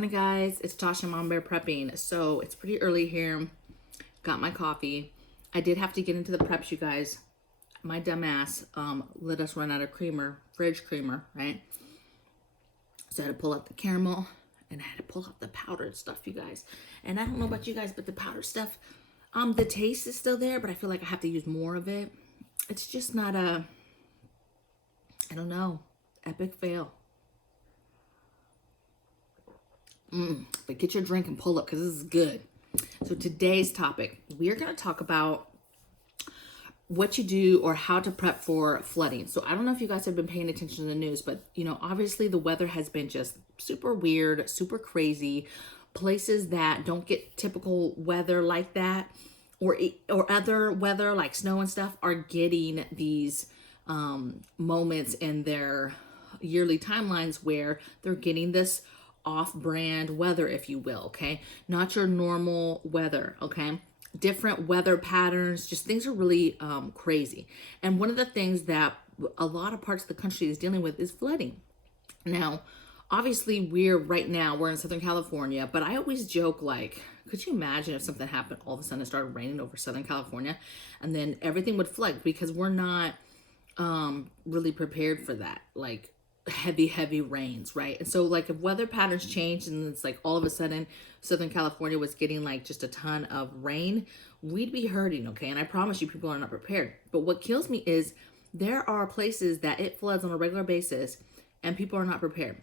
Morning guys, it's Tasha MAMABEAR Prepping. So it's pretty early here. Got my coffee. I did have to get into the preps, you guys. My dumbass let us run out of creamer, fridge creamer, right? So I had to pull out the caramel and I had to pull out the powdered stuff, you guys. And I don't know about you guys, but the powdered stuff, the taste is still there, but I feel like I have to use more of it. It's just not a, I don't know, epic fail. But get your drink and pull up because this is good. So today's topic, we are going to talk about what you do or how to prep for flooding. So I don't know if you guys have been paying attention to the news, but you know, obviously the weather has been just super weird, super crazy. Places that don't get typical weather like that or other weather like snow and stuff are getting these moments in their yearly timelines where they're getting this off-brand weather, if you will, okay? Not your normal weather, okay? Different weather patterns, just things are really crazy. And one of the things that a lot of parts of the country is dealing with is flooding. Now, obviously we're in Southern California, but I always joke like, could you imagine if something happened all of a sudden it started raining over Southern California and then everything would flood because we're not really prepared for that. Like heavy rains, right? And so like if weather patterns change and it's like all of a sudden Southern California was getting like just a ton of rain, we'd be hurting, okay? And I promise you people are not prepared. But what kills me is there are places that it floods on a regular basis and people are not prepared.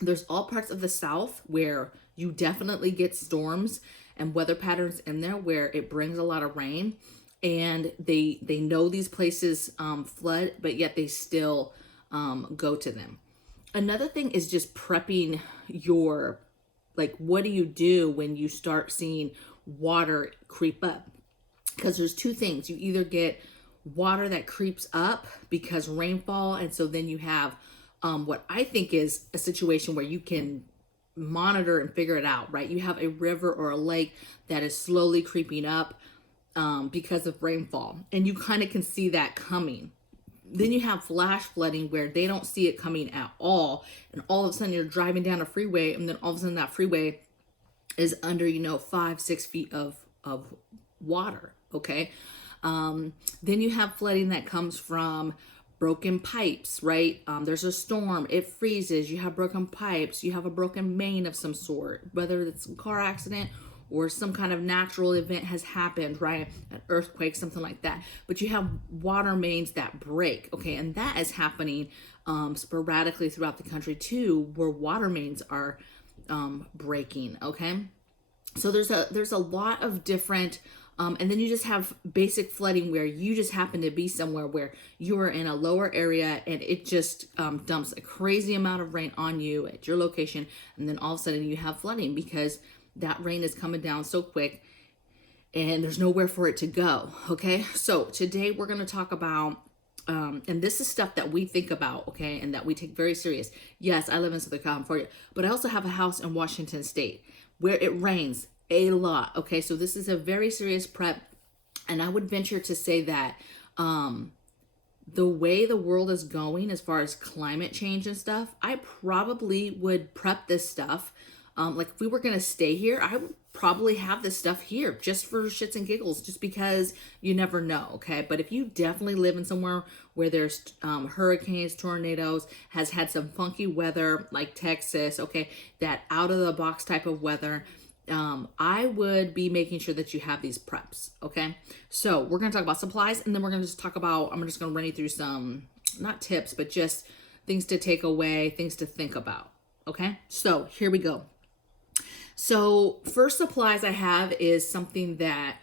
There's all parts of the South where you definitely get storms and weather patterns in there where it brings a lot of rain and they know these places flood, but yet they still go to them. Another thing is just prepping your, like, what do you do when you start seeing water creep up? Because there's two things. You either get water that creeps up because rainfall, and so then you have what I think is a situation where you can monitor and figure it out, right? You have a river or a lake that is slowly creeping up because of rainfall, and you kind of can see that coming. Then you have flash flooding where they don't see it coming at all. And all of a sudden you're driving down a freeway and then all of a sudden that freeway is under, 5-6 feet of water. Okay. Then you have flooding that comes from broken pipes, right? There's a storm, it freezes, you have broken pipes, you have a broken main of some sort, whether it's a car accident or some kind of natural event has happened, right? An earthquake, something like that. But you have water mains that break, okay? And that is happening sporadically throughout the country too, where water mains are breaking, okay? So there's a lot of different, and then you just have basic flooding where you just happen to be somewhere where you are in a lower area and it just dumps a crazy amount of rain on you at your location. And then all of a sudden you have flooding because that rain is coming down so quick and there's nowhere for it to go. Okay. So today we're going to talk about, and this is stuff that we think about, okay, and that we take very serious. Yes, I live in Southern California, but I also have a house in Washington State where it rains a lot. Okay. So this is a very serious prep. And I would venture to say that, the way the world is going as far as climate change and stuff, I probably would prep this stuff. Like if we were going to stay here, I would probably have this stuff here just for shits and giggles, just because you never know. Okay. But if you definitely live in somewhere where there's hurricanes, tornadoes, has had some funky weather like Texas, okay, that out of the box type of weather, I would be making sure that you have these preps. Okay. So we're going to talk about supplies and then we're going to just talk about, I'm just going to run you through some, not tips, but just things to take away, things to think about. Okay. So here we go. So first supplies I have is something that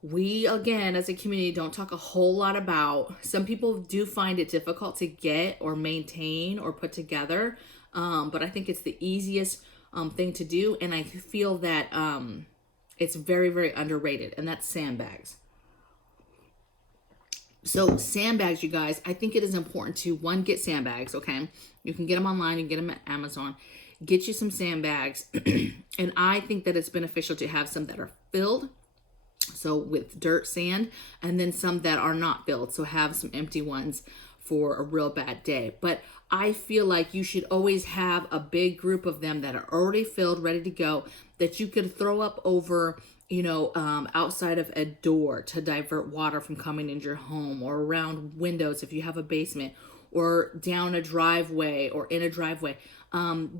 we, again, as a community, don't talk a whole lot about. Some people do find it difficult to get or maintain or put together. But I think it's the easiest thing to do. And I feel that it's very, very underrated. And that's sandbags. So sandbags, you guys, I think it is important to, one, get sandbags, okay? You can get them online, you can get them at Amazon. Get you some sandbags. And I think that it's beneficial to have some that are filled, so with dirt, sand, and then some that are not filled, so have some empty ones for a real bad day. But I feel like you should always have a big group of them that are already filled, ready to go, that you could throw up over, outside of a door to divert water from coming into your home, or around windows if you have a basement, or down a driveway or in a driveway.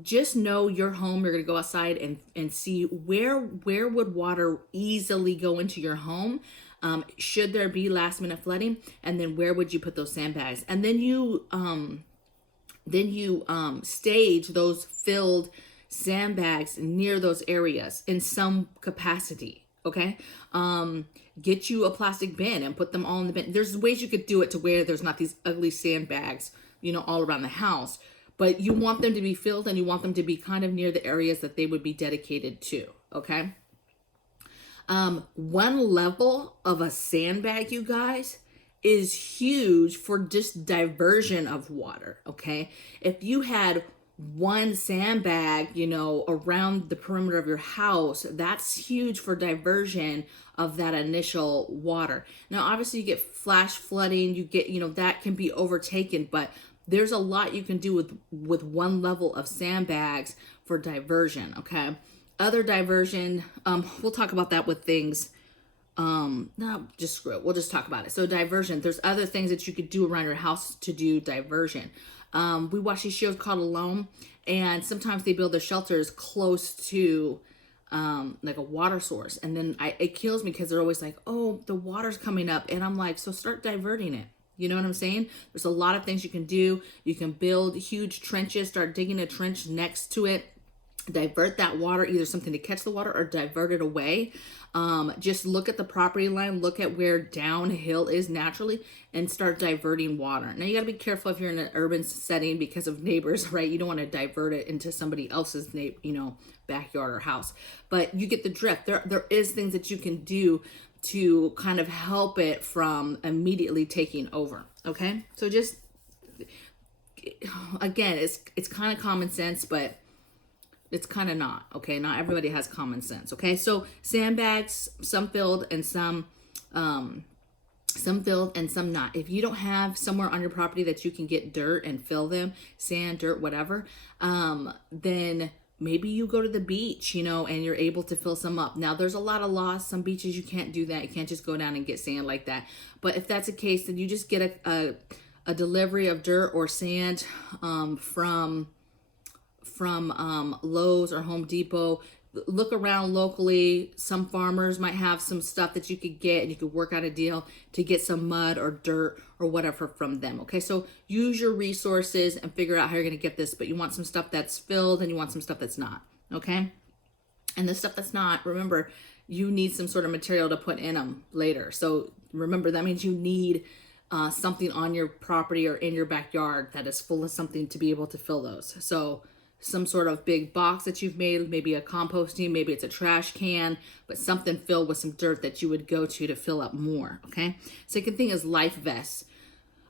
Just know your home. You're going to go outside and see where would water easily go into your home. Should there be last minute flooding, and then where would you put those sandbags? And then you stage those filled sandbags near those areas in some capacity. Okay. Get you a plastic bin and put them all in the bin. There's ways you could do it to where there's not these ugly sandbags, all around the house, but you want them to be filled, and you want them to be kind of near the areas that they would be dedicated to. Okay. One level of a sandbag, you guys, is huge for just diversion of water. Okay. If you had one sandbag, around the perimeter of your house, that's huge for diversion of that initial water. Now, obviously you get flash flooding, you get, that can be overtaken, but there's a lot you can do with one level of sandbags for diversion. Okay. Other diversion, we'll talk about that with things. No, just screw it. We'll just talk about it. So diversion, there's other things that you could do around your house to do diversion. We watch these shows called Alone, and sometimes they build their shelters close to like a water source. And then it kills me because they're always like, oh, the water's coming up. And I'm like, so start diverting it. You know what I'm saying? There's a lot of things you can do. You can build huge trenches, start digging a trench next to it, divert that water, either something to catch the water or divert it away. Just look at the property line, look at where downhill is naturally, and start diverting water. Now you got to be careful if you're in an urban setting because of neighbors, right? You don't want to divert it into somebody else's backyard or house, but you get the drift. There is things that you can do to kind of help it from immediately taking over. Okay. So just, again, it's kind of common sense, but it's kind of not. Okay. Not everybody has common sense. Okay. So sandbags, some filled and some filled and some not. If you don't have somewhere on your property that you can get dirt and fill them, sand, dirt, whatever, then maybe you go to the beach, and you're able to fill some up. Now, there's a lot of laws. Some beaches, you can't do that. You can't just go down and get sand like that. But if that's the case, then you just get a delivery of dirt or sand from Lowe's or Home Depot. Look around locally. Some farmers might have some stuff that you could get, and you could work out a deal to get some mud or dirt or whatever from them. Okay, so use your resources and figure out how you're going to get this, but you want some stuff that's filled and you want some stuff that's not. Okay, and the stuff that's not, remember, you need some sort of material to put in them later. So remember, that means you need something on your property or in your backyard that is full of something to be able to fill those. So some sort of big box that you've made, maybe a composting, maybe it's a trash can, but something filled with some dirt that you would go to fill up more. Okay. Second thing is life vests.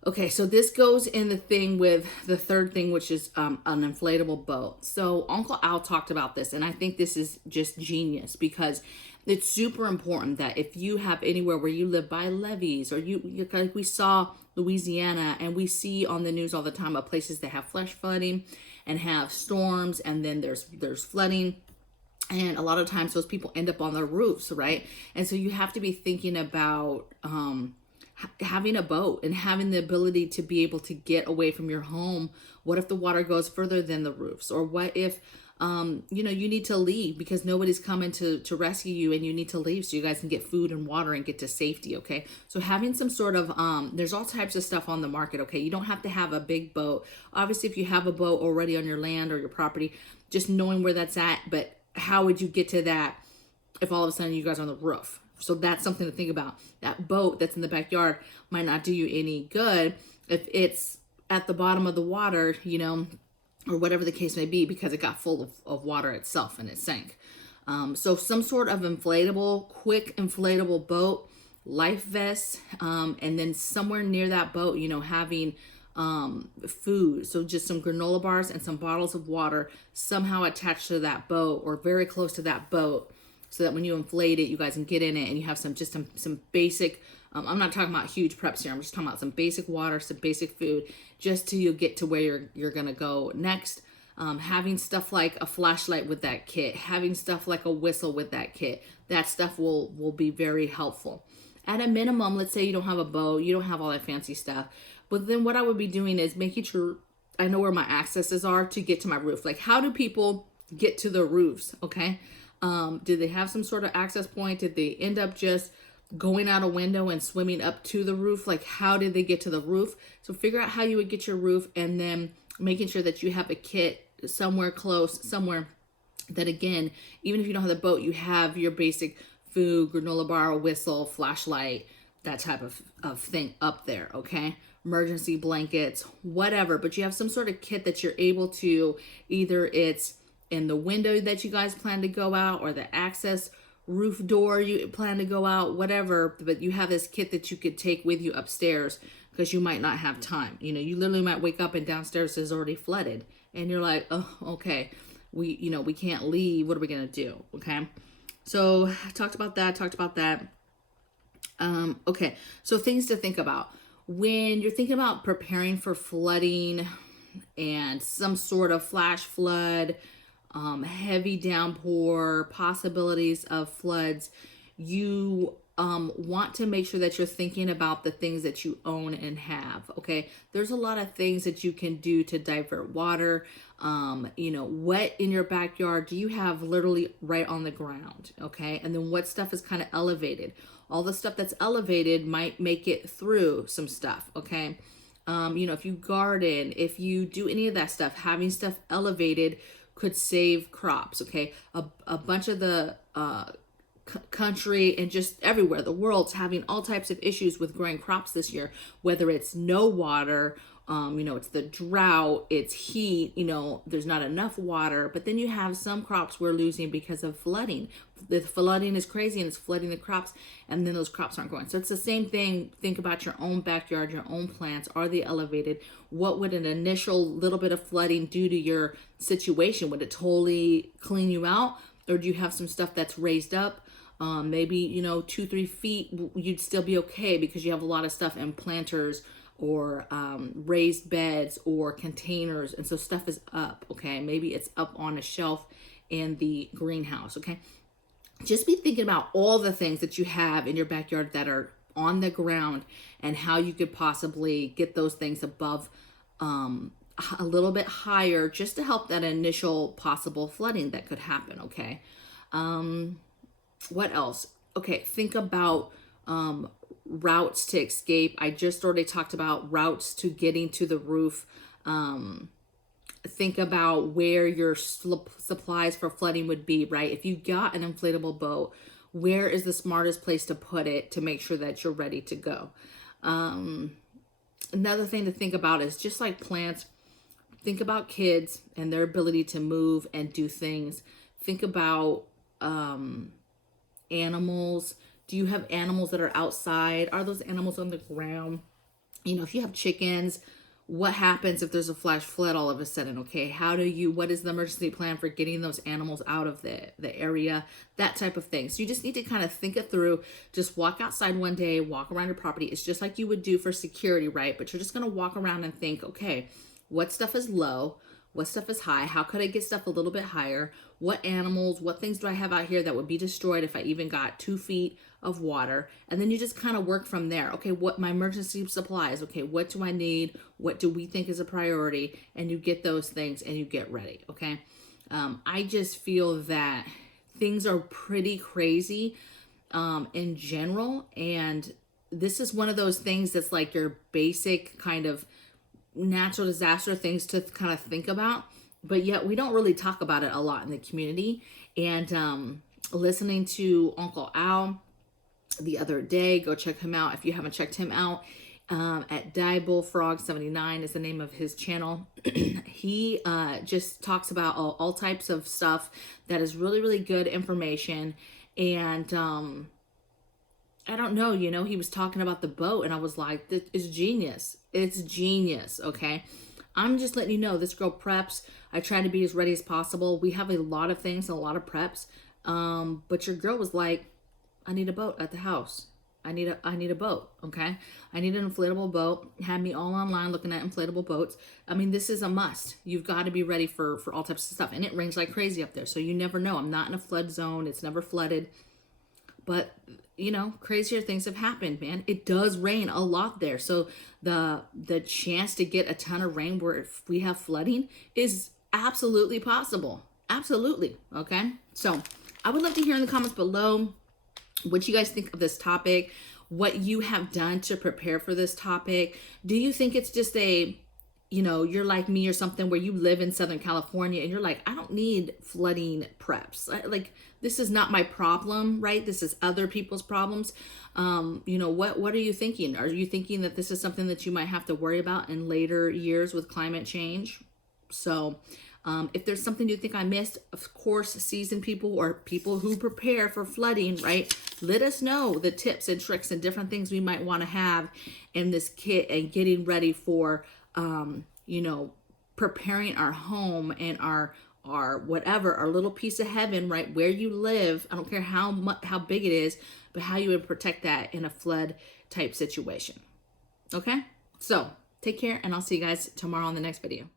Okay, so this goes in the thing with the third thing, which is an inflatable boat. So Uncle Al talked about this, and I think this is just genius because it's super important that if you have anywhere where you live by levees, or you like we saw Louisiana, and we see on the news all the time of places that have flash flooding and have storms, and then there's flooding. And a lot of times those people end up on their roofs, right? And so you have to be thinking about having a boat and having the ability to be able to get away from your home. What if the water goes further than the roofs? Or what if, you need to leave because nobody's coming to rescue you, and you need to leave so you guys can get food and water and get to safety, okay? So having some sort of, there's all types of stuff on the market, okay? You don't have to have a big boat. Obviously, if you have a boat already on your land or your property, just knowing where that's at, but how would you get to that if all of a sudden you guys are on the roof? So that's something to think about. That boat that's in the backyard might not do you any good if it's at the bottom of the water, or whatever the case may be, because it got full of water itself and it sank. So some sort of quick inflatable boat, life vest, and then somewhere near that boat, having food. So just some granola bars and some bottles of water somehow attached to that boat or very close to that boat, so that when you inflate it, you guys can get in it and you have some basic I'm not talking about huge preps here. I'm just talking about some basic water, some basic food, just till you get to where you're gonna go next. Having stuff like a flashlight with that kit, having stuff like a whistle with that kit, that stuff will be very helpful. At a minimum, let's say you don't have a boat, you don't have all that fancy stuff, but then what I would be doing is making sure I know where my accesses are to get to my roof. Like, how do people get to the roofs? Okay. Did they have some sort of access point? Did they end up just going out a window and swimming up to the roof? Like, how did they get to the roof? So figure out how you would get your roof, and then making sure that you have a kit somewhere close, somewhere that, again, even if you don't have the boat, you have your basic food, granola bar, whistle, flashlight, that type of thing up there, okay? Emergency blankets, whatever, but you have some sort of kit that you're able to, either it's in the window that you guys plan to go out, or the access roof door you plan to go out, whatever, but you have this kit that you could take with you upstairs, because you might not have time. You know, you literally might wake up and downstairs is already flooded, and you're like, oh, okay, we can't leave. What are we gonna do? Okay, so talked about that. Okay, so things to think about when you're thinking about preparing for flooding and some sort of flash flood, heavy downpour, possibilities of floods. You want to make sure that you're thinking about the things that you own and have. Okay, there's a lot of things that you can do to divert water. What in your backyard do you have literally right on the ground? Okay, and then what stuff is kind of elevated? All the stuff that's elevated might make it through some stuff. Okay, if you garden, if you do any of that stuff, having stuff elevated could save crops. Okay, a bunch of the country and just everywhere, the world's having all types of issues with growing crops this year, whether it's no water, it's the drought, it's heat, there's not enough water, but then you have some crops we're losing because of flooding. The flooding is crazy and it's flooding the crops, and then those crops aren't growing. So it's the same thing. Think about your own backyard, your own plants. Are they elevated? What would an initial little bit of flooding do to your situation? Would it totally clean you out? Or do you have some stuff that's raised up? Maybe 2-3 feet, you'd still be okay because you have a lot of stuff in planters or raised beds or containers, and so stuff is up. Okay, maybe it's up on a shelf in the greenhouse. Okay, just be thinking about all the things that you have in your backyard that are on the ground and how you could possibly get those things above a little bit higher, just to help that initial possible flooding that could happen. Okay, what else? Okay, think about routes to escape. I just already talked about routes to getting to the roof. Think about where your supplies for flooding would be, right? If you got an inflatable boat, where is the smartest place to put it to make sure that you're ready to go? Another thing to think about is just like plants, think about kids and their ability to move and do things. Think about animals. Do you have animals that are outside? Are those animals on the ground? If you have chickens, what happens if there's a flash flood all of a sudden? Okay, what is the emergency plan for getting those animals out of the area? That type of thing. So you just need to kind of think it through. Just walk outside one day, walk around your property. It's just like you would do for security, right? But you're just going to walk around and think, okay, what stuff is low? What stuff is high? How could I get stuff a little bit higher? What animals, what things do I have out here that would be destroyed if I even got 2 feet of water? And then you just kind of work from there. Okay, what my emergency supplies? Okay, what do I need? What do we think is a priority? And you get those things and you get ready. Okay, I just feel that things are pretty crazy in general, and this is one of those things that's like your basic kind of natural disaster things to kind of think about, but yet we don't really talk about it a lot in the community. And listening to Uncle Al the other day, go check him out if you haven't checked him out, at DieBullFrog79 is the name of his channel. He just talks about all types of stuff that is really, really good information. And I don't know, he was talking about the boat, and I was like, this is genius. It's genius, okay? I'm just letting you know, this girl preps. I try to be as ready as possible. We have a lot of things and a lot of preps. But your girl was like, I need a boat at the house. I need a boat, okay? I need an inflatable boat. Had me all online looking at inflatable boats. I mean, this is a must. You've got to be ready for all types of stuff. And it rains like crazy up there, so you never know. I'm not in a flood zone. It's never flooded. But, you know, crazier things have happened, man. It does rain a lot there. So the chance to get a ton of rain where if we have flooding is absolutely possible. Absolutely, okay? So I would love to hear in the comments below what you guys think of this topic, what you have done to prepare for this topic. Do you think it's just a, you know, you're like me or something where you live in Southern California and you're like, I don't need flooding preps. Like, this is not my problem, right? This is other people's problems. You know, what are you thinking? Are you thinking that this is something that you might have to worry about in later years with climate change? So if there's something you think I missed, of course, seasoned people or people who prepare for flooding, right? Let us know the tips and tricks and different things we might want to have in this kit and getting ready for, you know, preparing our home and our whatever, our little piece of heaven, right? Where you live. I don't care how big it is, but how you would protect that in a flood type situation. Okay? So take care, and I'll see you guys tomorrow on the next video.